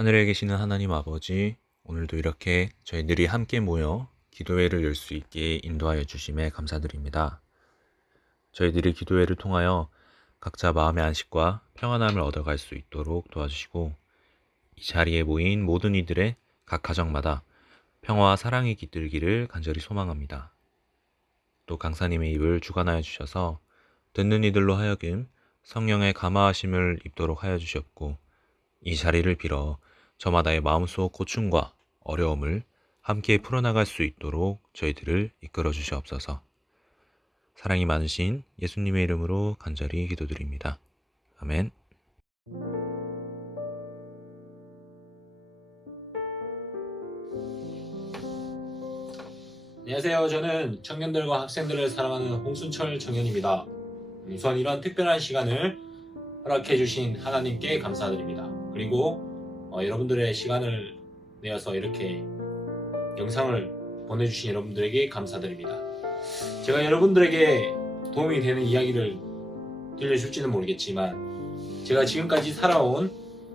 하늘에 계시는 하나님 아버지, 오늘도 이렇게 저희들이 함께 모여 기도회를 열 수 있게 인도하여 주심에 감사드립니다. 저희들이 기도회를 통하여 각자 마음의 안식과 평안함을 얻어갈 수 있도록 도와주시고, 이 자리에 모인 모든 이들의 각 가정마다 평화와 사랑이 깃들기를 간절히 소망합니다. 또 강사님의 입을 주관하여 주셔서 듣는 이들로 하여금 성령의 감화하심을 입도록 하여 주셨고, 이 자리를 빌어 저마다의 마음속 고충과 어려움을 함께 풀어나갈 수 있도록 저희들을 이끌어 주시옵소서. 사랑이 많으신 예수님의 이름으로 간절히 기도드립니다. 아멘. 안녕하세요. 저는 청년들과 학생들을 사랑하는 홍순철 청년입니다. 우선 이런 특별한 시간을 허락해 주신 하나님께 감사드립니다. 그리고 여러분들의 시간을 내어서 이렇게 영상을 보내주신 여러분들에게 감사드립니다. 제가 여러분들에게 도움이 되는 이야기를 들려줄지는 모르겠지만 제가 지금까지 살아온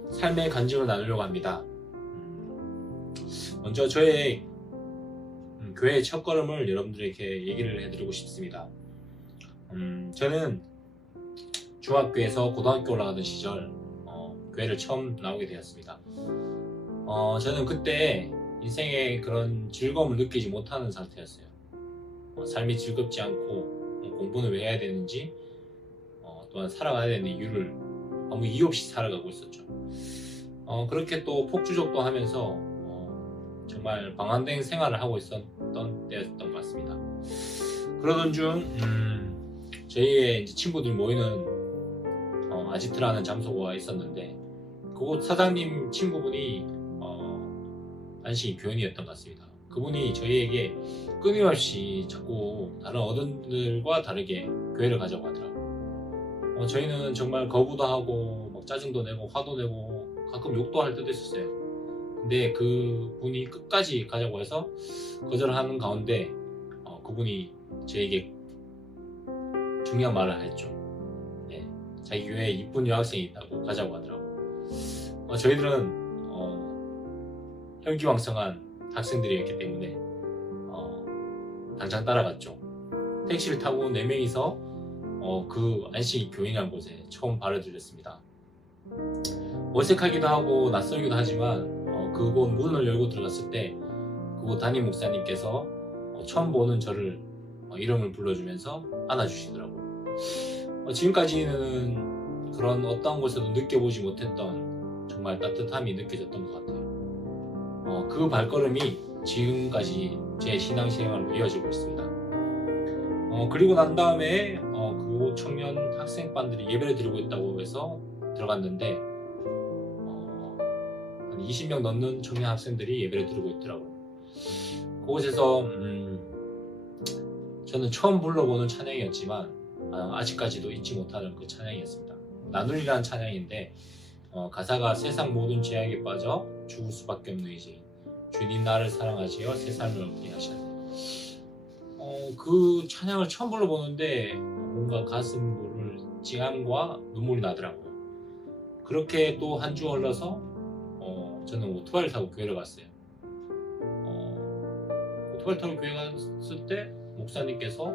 삶의 간증을 나누려고 합니다. 먼저 저의 교회의 첫걸음을 여러분들에게 얘기를 해드리고 싶습니다. 저는 중학교에서 고등학교 올라가던 시절 교회를 처음 나오게 되었습니다. 저는 그때 인생의 그런 즐거움을 느끼지 못하는 상태였어요. 삶이 즐겁지 않고 공부는 왜 해야 되는지 또한 살아가야 되는 이유를 아무 이유 없이 살아가고 있었죠. 그렇게 또 폭주족도 하면서 정말 방황된 생활을 하고 있었던 때였던 것 같습니다. 그러던 중 저희의 이제 친구들 모이는 아지트라는 장소가 있었는데 그곳 사장님 친구분이 안식이 교인이었던 것 같습니다. 그분이 저희에게 끊임없이 자꾸 다른 어른들과 다르게 교회를 가자고 하더라고요. 저희는 정말 거부도 하고 막 짜증도 내고 화도 내고 가끔 욕도 할 때도 있었어요. 근데 그 분이 끝까지 가자고 해서 거절하는 가운데 그분이 저에게 중요한 말을 했죠. 네, 자기 교회에 이쁜 여학생이 있다고 가자고 하더라고요. 저희들은 혈기왕성한 학생들이었기 때문에 당장 따라갔죠. 택시를 타고 4명이서 그 안식 교인이라는 곳에 처음 발을 들였습니다. 어색하기도 하고 낯설기도 하지만 그곳 문을 열고 들어갔을 때 그곳 담임 목사님께서 처음 보는 저를 이름을 불러주면서 안아주시더라고요. 지금까지는 그런 어떤 곳에도 느껴보지 못했던 정말 따뜻함이 느껴졌던 것 같아요. 그 발걸음이 지금까지 제 신앙생활로 이어지고 있습니다. 그리고 난 다음에 그곳 청년 학생반들이 예배를 드리고 있다고 해서 들어갔는데 한 20명 넘는 청년 학생들이 예배를 드리고 있더라고요. 그곳에서 저는 처음 불러보는 찬양이었지만 아직까지도 잊지 못하는 그 찬양이었습니다. 나눌이라는 찬양인데 가사가 세상 모든 죄악에 빠져 죽을 수밖에 없는 이제 주님 나를 사랑하시어 새 삶을 얻게 하셨네. 그 찬양을 처음 불러보는데 뭔가 가슴 부를 찡함과 눈물이 나더라고요. 그렇게 또 한 주 흘러서 저는 오토바이를 타고 교회를 갔어요. 오토바이 타고 교회 갔을 때 목사님께서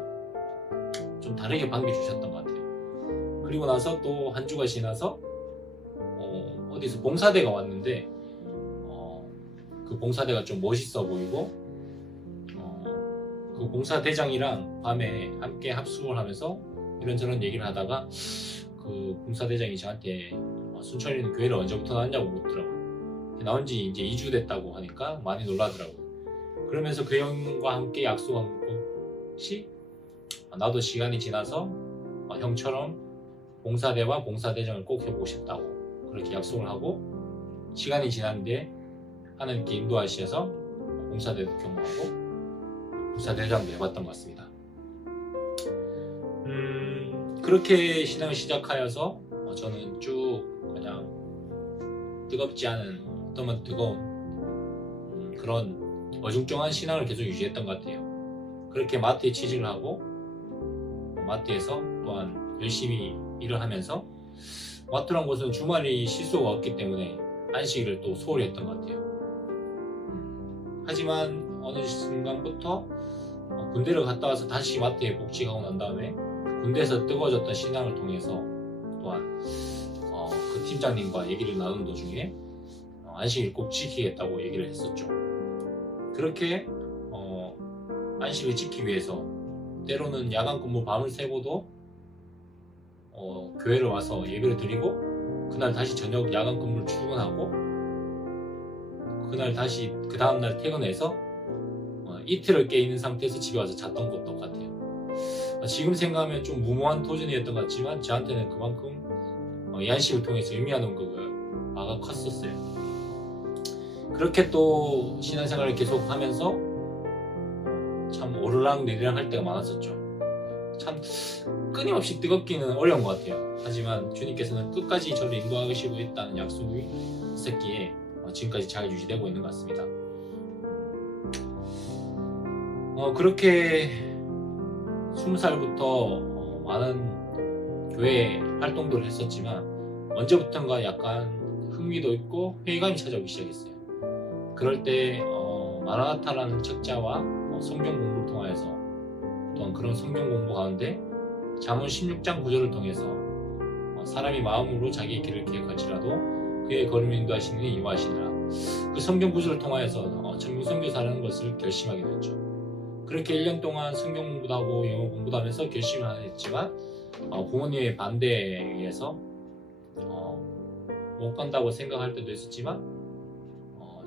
좀 다르게 반겨주셨던 것 같아요. 그리고 나서 또 한 주가 지나서 어디서 봉사대가 왔는데 그 봉사대가 좀 멋있어 보이고 그 봉사대장이랑 밤에 함께 합숙을 하면서 이런저런 얘기를 하다가 그 봉사대장이 저한테 순천이는 교회를 언제부터 나왔냐고 묻더라고요. 나온 지 이제 2주 됐다고 하니까 많이 놀라더라고요. 그러면서 그 형과 함께 약속한 것이 나도 시간이 지나서 형처럼 봉사대와 봉사대장을 꼭 해보고 싶다고 그렇게 약속을 하고 시간이 지났는데 하나님께 인도하셔서 봉사대도 경험하고 봉사대장도 해봤던 것 같습니다. 그렇게 신앙을 시작하여서 저는 쭉 그냥 뜨겁지 않은 어떤 뜨거운 그런 어중쩡한 신앙을 계속 유지했던 것 같아요. 그렇게 마트에 취직을 하고 마트에서 또한 열심히 일을 하면서 마트란 곳은 주말이 쉴 수가 없기 때문에 안식일을 또 소홀히 했던 것 같아요. 하지만 어느 순간부터 군대를 갔다 와서 다시 마트에 복직하고 난 다음에 군대에서 뜨거워졌던 신앙을 통해서 또한 그 팀장님과 얘기를 나눈 도중에 안식일 꼭 지키겠다고 얘기를 했었죠. 그렇게 안식을 지키기 위해서 때로는 야간 근무 밤을 새고도 교회를 와서 예배를 드리고 그날 다시 저녁 야간 근무를 출근하고 그날 다시 그 다음날 퇴근해서 이틀을 깨 있는 상태에서 집에 와서 잤던 것도 똑같아요. 지금 생각하면 좀 무모한 도전이었던 것 같지만 저한테는 그만큼 이 안식을 통해서 의미하는 바가 컸었어요. 그렇게 또 신앙생활을 계속하면서 참 오르락내리락 할 때가 많았었죠. 참 끊임없이 뜨겁기는 어려운 것 같아요. 하지만 주님께서는 끝까지 저를 인도하시고 있다는 약속이 있었기에 지금까지 잘 유지되고 있는 것 같습니다. 그렇게 20살부터 많은 교회 활동들을 했었지만 언제부턴가 약간 흥미도 있고 회의감이 찾아오기 시작했어요. 그럴 때 마라나타라는 책자와 성경 공부를 통하여서 또한 그런 성경 공부 가운데 잠언 16장 9절을 통해서 사람이 마음으로 자기의 길을 계획할지라도 그의 걸음을 인도하시는 이히 이와하시니라. 그 성경 구절을 통하여서 천국 선교사라는 것을 결심하게 되었죠. 그렇게 1년 동안 성경 공부도 하고 영어 공부도 하면서 결심을 했지만 부모님의 반대에 의해서 못 간다고 생각할 때도 있었지만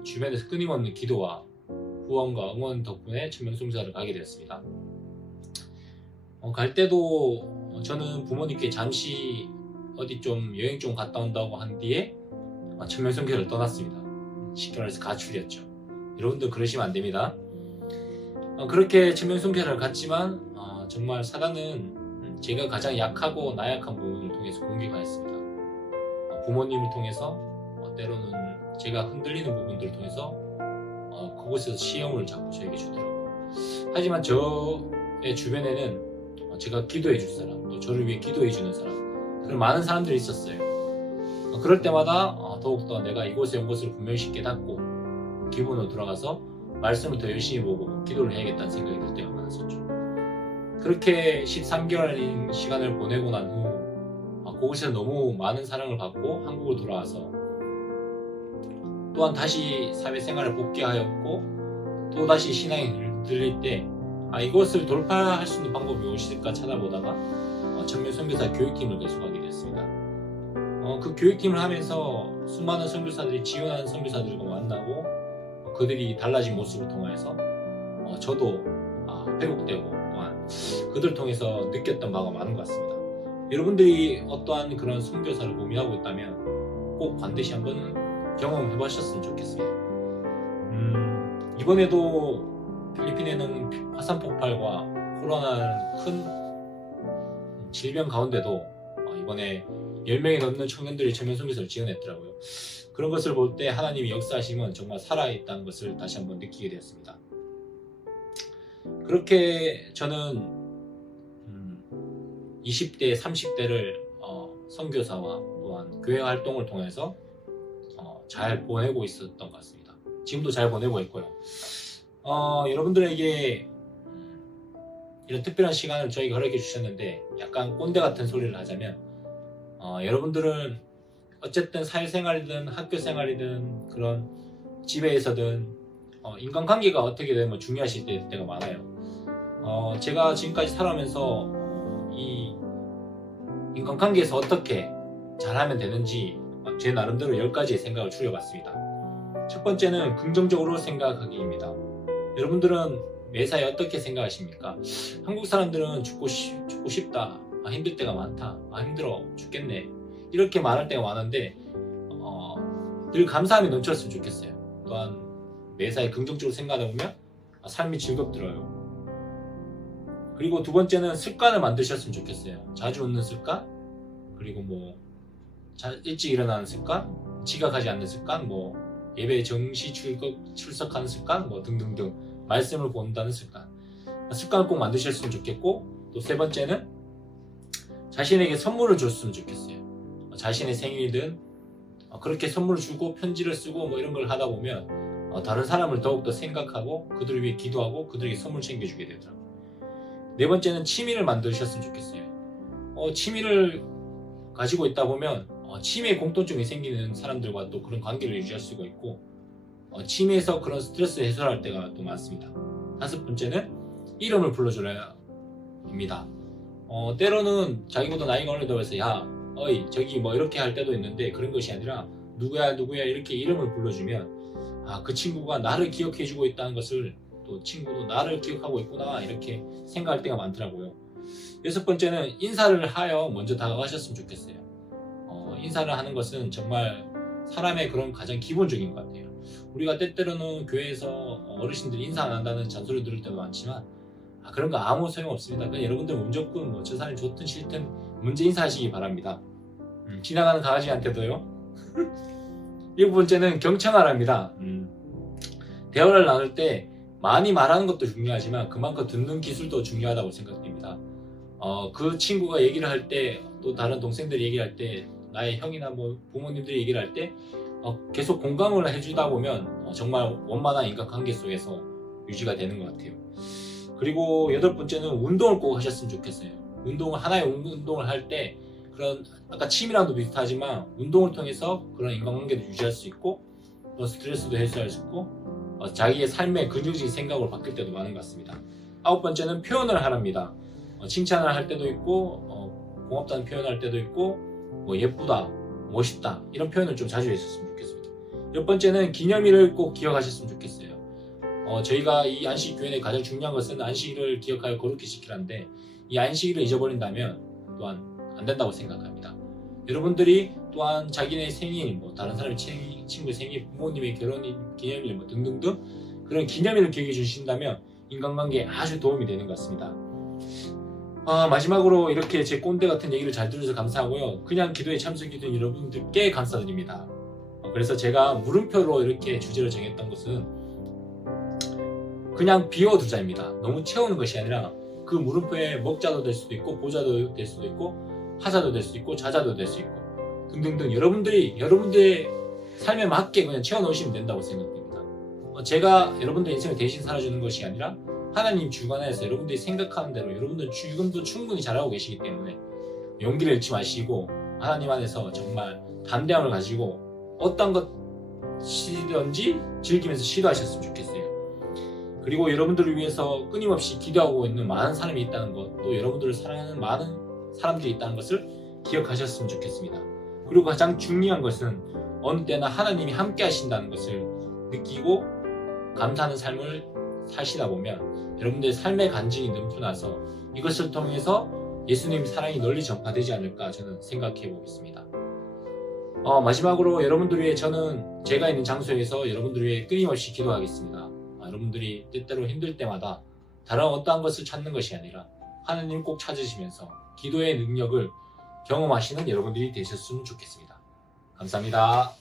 주변에서 끊임없는 기도와 후원과 응원 덕분에 천명송사를 가게 되었습니다. 갈 때도 저는 부모님께 잠시 어디 좀 여행 좀 갔다 온다고 한 뒤에 천명송교를 떠났습니다. 쉽게 말해서 가출이었죠. 여러분들 그러시면 안 됩니다. 그렇게 천명송교를 갔지만 정말 사단은 제가 가장 약하고 나약한 부분을 통해서 공격하였습니다. 부모님을 통해서 때로는 제가 흔들리는 부분들을 통해서 그곳에서 시험을 자꾸 저에게 주더라고요. 하지만 저의 주변에는 제가 기도해 줄 사람, 또 저를 위해 기도해 주는 사람, 그런 많은 사람들이 있었어요. 그럴 때마다 더욱더 내가 이곳에 온 것을 분명히 깨닫고 기본으로 돌아가서 말씀을 더 열심히 보고 기도를 해야겠다는 생각이 들 때가 많았었죠. 그렇게 13개월인 시간을 보내고 난 후 그곳에서 너무 많은 사랑을 받고 한국으로 돌아와서 또한 다시 사회생활에 복귀하였고 또다시 신앙에 들릴 때 이것을 돌파할 수 있는 방법이 무엇일까 찾아보다가 천명선교사 교육팀을 계속하게 됐습니다. 그 교육팀을 하면서 수많은 선교사들이 지원하는 선교사들과 만나고 그들이 달라진 모습을 통해서 저도 회복되고 또한 그들을 통해서 느꼈던 바가 많은 것 같습니다. 여러분들이 어떠한 그런 선교사를 고민하고 있다면 꼭 반드시 한번 경험해 보셨으면 좋겠어요. 이번에도 필리핀에는 화산 폭발과 코로나라는 큰 질병 가운데도 이번에 10명이 넘는 청년들이 천명선교사를 지원했더라고요. 그런 것을 볼 때 하나님의 역사하심은 정말 살아있다는 것을 다시 한번 느끼게 되었습니다. 그렇게 저는 20대, 30대를 선교사와 또한 교회 활동을 통해서 잘 보내고 있었던 것 같습니다. 지금도 잘 보내고 있고요. 여러분들에게 이런 특별한 시간을 저에게 허락해 주셨는데 약간 꼰대 같은 소리를 하자면 여러분들은 어쨌든 사회생활이든 학교생활이든 그런 집에서든 인간관계가 어떻게 되면 중요하실 때가 많아요. 제가 지금까지 살아오면서 이 인간관계에서 어떻게 잘하면 되는지 제 나름대로 10가지의 생각을 추려봤습니다. 첫 번째는 긍정적으로 생각하기입니다. 여러분들은 매사에 어떻게 생각하십니까? 한국 사람들은 죽고 싶다, 힘들 때가 많다, 힘들어 죽겠네 이렇게 말할 때가 많은데 늘 감사함이 넘쳤으면 좋겠어요. 또한 매사에 긍정적으로 생각하다 보면 삶이 즐겁더라고요. 그리고 두 번째는 습관을 만드셨으면 좋겠어요. 자주 웃는 습관, 그리고 일찍 일어나는 습관, 지각하지 않는 습관, 예배 정시 출석하는 습관, 등등등 말씀을 본다는 습관을 꼭 만드셨으면 좋겠고, 또 세 번째는 자신에게 선물을 줬으면 좋겠어요. 자신의 생일이든 그렇게 선물을 주고 편지를 쓰고 뭐 이런 걸 하다 보면 다른 사람을 더욱더 생각하고 그들을 위해 기도하고 그들에게 선물 챙겨주게 되더라고요. 네 번째는 취미를 만드셨으면 좋겠어요. 취미를 가지고 있다 보면 취미에 공통점이 생기는 사람들과 또 그런 관계를 유지할 수가 있고 취미에서 그런 스트레스 해소를 할 때가 또 많습니다. 다섯 번째는 이름을 불러줘야 합니다. 때로는 자기보다 나이가 어리다고 해서 야 어이 저기 뭐 이렇게 할 때도 있는데 그런 것이 아니라 누구야 누구야 이렇게 이름을 불러주면 그 친구가 나를 기억해주고 있다는 것을 또 친구도 나를 기억하고 있구나 이렇게 생각할 때가 많더라고요. 여섯 번째는 인사를 하여 먼저 다가가셨으면 좋겠어요. 인사를 하는 것은 정말 사람의 그런 가장 기본적인 것 같아요. 우리가 때때로는 교회에서 어르신들이 인사 안 한다는 잔소리 들을 때도 많지만 그런 거 아무 소용없습니다. 그냥 여러분들 무조건 뭐 저 사람이 좋든 싫든 먼저 인사하시기 바랍니다. 지나가는 강아지한테도요. 일곱 번째는 경청하랍니다. 대화를 나눌 때 많이 말하는 것도 중요하지만 그만큼 듣는 기술도 중요하다고 생각됩니다. 그 친구가 얘기를 할 때 또 다른 동생들이 얘기할 때 나의 형이나 뭐 부모님들이 얘기를 할 때 계속 공감을 해주다 보면 정말 원만한 인간관계 속에서 유지가 되는 것 같아요. 그리고 여덟 번째는 운동을 꼭 하셨으면 좋겠어요. 하나의 운동을 할 때 그런 아까 취미랑도 비슷하지만 운동을 통해서 그런 인간관계도 유지할 수 있고 또 스트레스도 해소할 수 있고 자기의 삶의 근육적인 생각으로 바뀔 때도 많은 것 같습니다. 아홉 번째는 표현을 하랍니다. 칭찬을 할 때도 있고 고맙다는 표현을 할 때도 있고 뭐 예쁘다, 멋있다 이런 표현을 좀 자주 했었으면 좋겠습니다. 열 번째는 기념일을 꼭 기억하셨으면 좋겠어요. 저희가 이 안식교회의 가장 중요한 것은 안식일을 기억하여 거룩히 지키라는데 이 안식일을 잊어버린다면 또한 안 된다고 생각합니다. 여러분들이 또한 자기네 생일, 뭐 다른 사람의 친구의 생일, 부모님의 결혼 기념일 뭐 등등등 그런 기념일을 기억해 주신다면 인간관계에 아주 도움이 되는 것 같습니다. 마지막으로 이렇게 제 꼰대 같은 얘기를 잘 들어줘서 감사하고요. 그냥 기도에 참석해주신 여러분들께 감사드립니다. 그래서 제가 물음표로 이렇게 주제를 정했던 것은 그냥 비워두자입니다. 너무 채우는 것이 아니라 그 물음표에 먹자도 될 수도 있고 보자도 될 수도 있고 하자도 될 수도 있고 자자도 될 수 있고 등등등 여러분들의 삶에 맞게 그냥 채워놓으시면 된다고 생각됩니다. 제가 여러분들의 인생을 대신 살아주는 것이 아니라 하나님 주관하에서 여러분들이 생각하는 대로 여러분들 지금도 충분히 잘하고 계시기 때문에 용기를 잃지 마시고 하나님 안에서 정말 담대함을 가지고 어떤 것이든지 즐기면서 시도하셨으면 좋겠어요. 그리고 여러분들을 위해서 끊임없이 기도하고 있는 많은 사람이 있다는 것, 또 여러분들을 사랑하는 많은 사람들이 있다는 것을 기억하셨으면 좋겠습니다. 그리고 가장 중요한 것은 어느 때나 하나님이 함께 하신다는 것을 느끼고 감사하는 삶을 사시다 보면 여러분들의 삶의 간증이 넘쳐나서 이것을 통해서 예수님의 사랑이 널리 전파되지 않을까 저는 생각해 보겠습니다. 마지막으로 여러분들 위해 저는 제가 있는 장소에서 여러분들 위해 끊임없이 기도하겠습니다. 여러분들이 때때로 힘들 때마다 다른 어떠한 것을 찾는 것이 아니라 하나님 꼭 찾으시면서 기도의 능력을 경험하시는 여러분들이 되셨으면 좋겠습니다. 감사합니다.